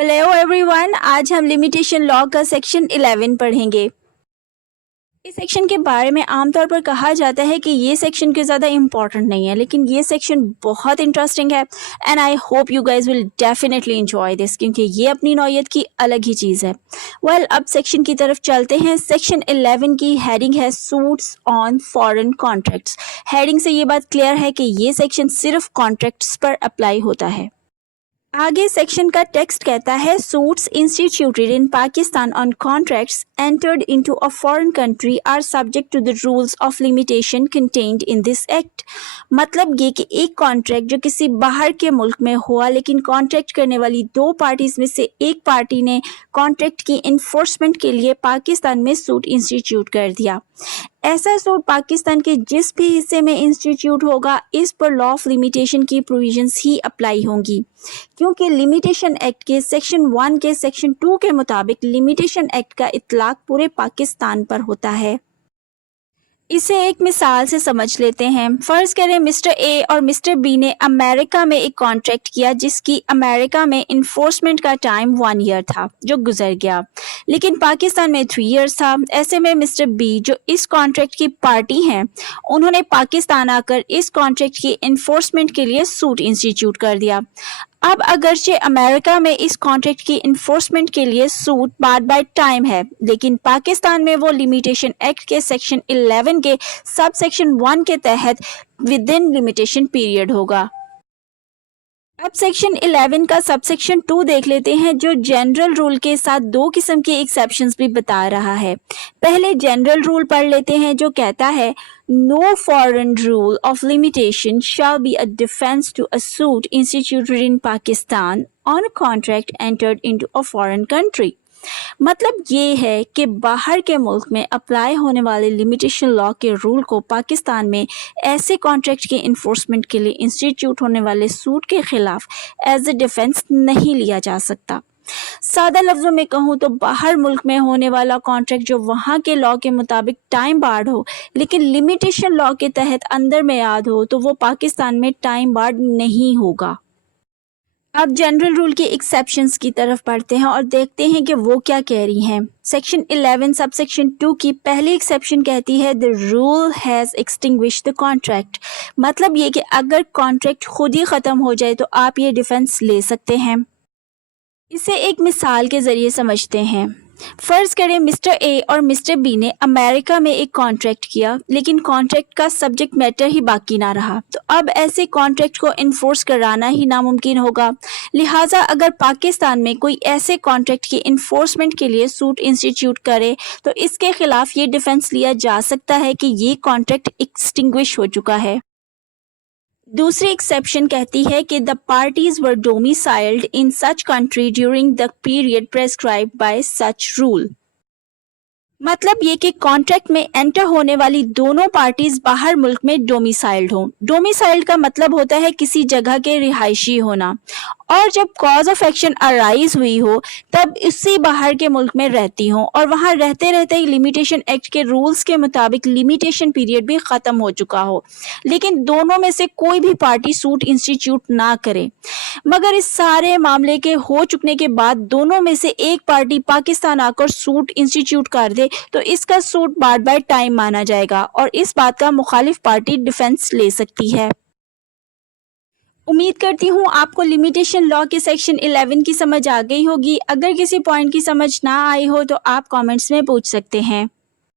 Hello everyone, आज हम limitation law का सेक्शन 11 पढ़ेंगे। इस सेक्शन के बारे में आमतौर पर कहा जाता है कि ये सेक्शन के ज़्यादा इम्पॉर्टेंट नहीं है, लेकिन ये सेक्शन बहुत इंटरेस्टिंग है and I hope you guys will definitely enjoy this, क्योंकि ये अपनी नौयत की अलग ही चीज़ है। अब सेक्शन की तरफ चलते हैं। सेक्शन 11 की हेडिंग है suits on foreign contracts. Heading से ये बात क्लियर है कि ये सेक्शन सिर्फ कॉन्ट्रैक्ट्स पर अप्लाई होता है। आगे सेक्शन का टेक्स्ट कहता है suits instituted in Pakistan on contracts entered into a foreign country are subject to the rules of limitation contained in this act. मतलब ये कि एक कॉन्ट्रैक्ट जो किसी बाहर के मुल्क में हुआ, लेकिन कॉन्ट्रैक्ट करने वाली दो पार्टीज में से एक पार्टी ने कॉन्ट्रैक्ट की इन्फोर्समेंट के लिए पाकिस्तान में सूट इंस्टीट्यूट कर दिया। ऐसा सूट पाकिस्तान के जिस भी हिस्से में इंस्टीट्यूट होगा, इस पर लॉ ऑफ लिमिटेशन की प्रोविजंस ही अप्लाई होंगी, क्योंकि लिमिटेशन एक्ट के सेक्शन 1 के सेक्शन 2 के मुताबिक लिमिटेशन एक्ट का इतलाक पूरे पाकिस्तान पर होता है। इसे एक मिसाल से समझ लेते हैं। फर्ज करें मिस्टर ए और मिस्टर बी ने अमेरिका में एक कॉन्ट्रैक्ट किया जिसकी अमेरिका में इन्फोर्समेंट का टाइम 1 ईयर था जो गुजर गया, लेकिन पाकिस्तान में 3 इयर्स था। ऐसे में मिस्टर बी जो इस कॉन्ट्रैक्ट की पार्टी हैं, उन्होंने पाकिस्तान आकर इस कॉन्ट्रैक्ट की इन्फोर्समेंट के लिए सूट इंस्टीट्यूट कर दिया। अब अगरचे अमेरिका में इस कॉन्ट्रैक्ट की इन्फोर्समेंट के लिए सूट बार बाय टाइम है, लेकिन पाकिस्तान में वो लिमिटेशन एक्ट के सेक्शन 11 के सब सेक्शन 1 के तहत विद इन लिमिटेशन पीरियड होगा। अब सेक्शन 11 का सब सेक्शन 2 देख लेते हैं, जो जनरल रूल के साथ दो किस्म के एक्सेप्शंस भी बता रहा है। पहले जनरल रूल पढ़ लेते हैं जो कहता है no foreign rule of limitation shall be a defence to a suit instituted in Pakistan on a contract entered into a foreign country. मतलब ये है कि बाहर के मुल्क में अप्लाई होने वाले लिमिटेशन लॉ के रूल को पाकिस्तान में ऐसे कॉन्ट्रैक्ट के इन्फोर्समेंट के लिए इंस्टीट्यूट होने वाले सूट के खिलाफ एज ए डिफेंस नहीं लिया जा सकता। सादा लफ्जों में कहूँ तो बाहर मुल्क में होने वाला कॉन्ट्रैक्ट जो वहाँ के लॉ के मुताबिक टाइम बार्ड हो, लेकिन लिमिटेशन लॉ के तहत अंदर में याद हो, तो वो पाकिस्तान में टाइम बार्ड नहीं होगा। अब जनरल रूल के एक्सेप्शंस की तरफ पढ़ते हैं और देखते हैं कि वो क्या कह रही हैं। सेक्शन 11 सब सेक्शन 2 की पहली एक्सेप्शन कहती है the rule has extinguished the contract. मतलब ये कि अगर कॉन्ट्रैक्ट खुद ही ख़त्म हो जाए तो आप ये डिफेंस ले सकते हैं। इसे एक मिसाल के ज़रिए समझते हैं। फर्ज करें मिस्टर ए और मिस्टर बी ने अमेरिका में एक कॉन्ट्रैक्ट किया, लेकिन कॉन्ट्रैक्ट का सब्जेक्ट मैटर ही बाकी ना रहा, तो अब ऐसे कॉन्ट्रैक्ट को इन्फोर्स कराना ही नामुमकिन होगा। लिहाजा अगर पाकिस्तान में कोई ऐसे कॉन्ट्रैक्ट की इन्फोर्समेंट के लिए सूट इंस्टीट्यूट करे, तो इसके खिलाफ ये डिफेंस लिया जा सकता है कि ये कॉन्ट्रैक्ट एक्सटिंग्विश हो चुका है। दूसरी एक्सेप्शन कहती है कि the parties were domiciled in such country during the period prescribed bye such rule. मतलब ये कि कॉन्ट्रैक्ट में एंटर होने वाली दोनों पार्टीज बाहर मुल्क में डोमिसाइल्ड हों। डोमिसाइल्ड का मतलब होता है किसी जगह के रिहायशी होना, और जब कॉज ऑफ एक्शन अराइज हुई हो तब इससे बाहर के मुल्क में रहती हो, और वहां रहते रहते ही लिमिटेशन एक्ट के रूल्स के मुताबिक लिमिटेशन पीरियड भी खत्म हो चुका हो, लेकिन दोनों में से कोई भी पार्टी सूट इंस्टीट्यूट ना करे। मगर इस सारे मामले के हो चुकने के बाद दोनों में से एक पार्टी पाकिस्तान आकर सूट इंस्टीट्यूट कर दे, तो इसका सूट बार बार टाइम माना जाएगा और इस बात का मुखालिफ पार्टी डिफेंस ले सकती है। उम्मीद करती हूँ आपको लिमिटेशन लॉ के सेक्शन 11 की समझ आ गई होगी। अगर किसी पॉइंट की समझ ना आई हो तो आप कमेंट्स में पूछ सकते हैं।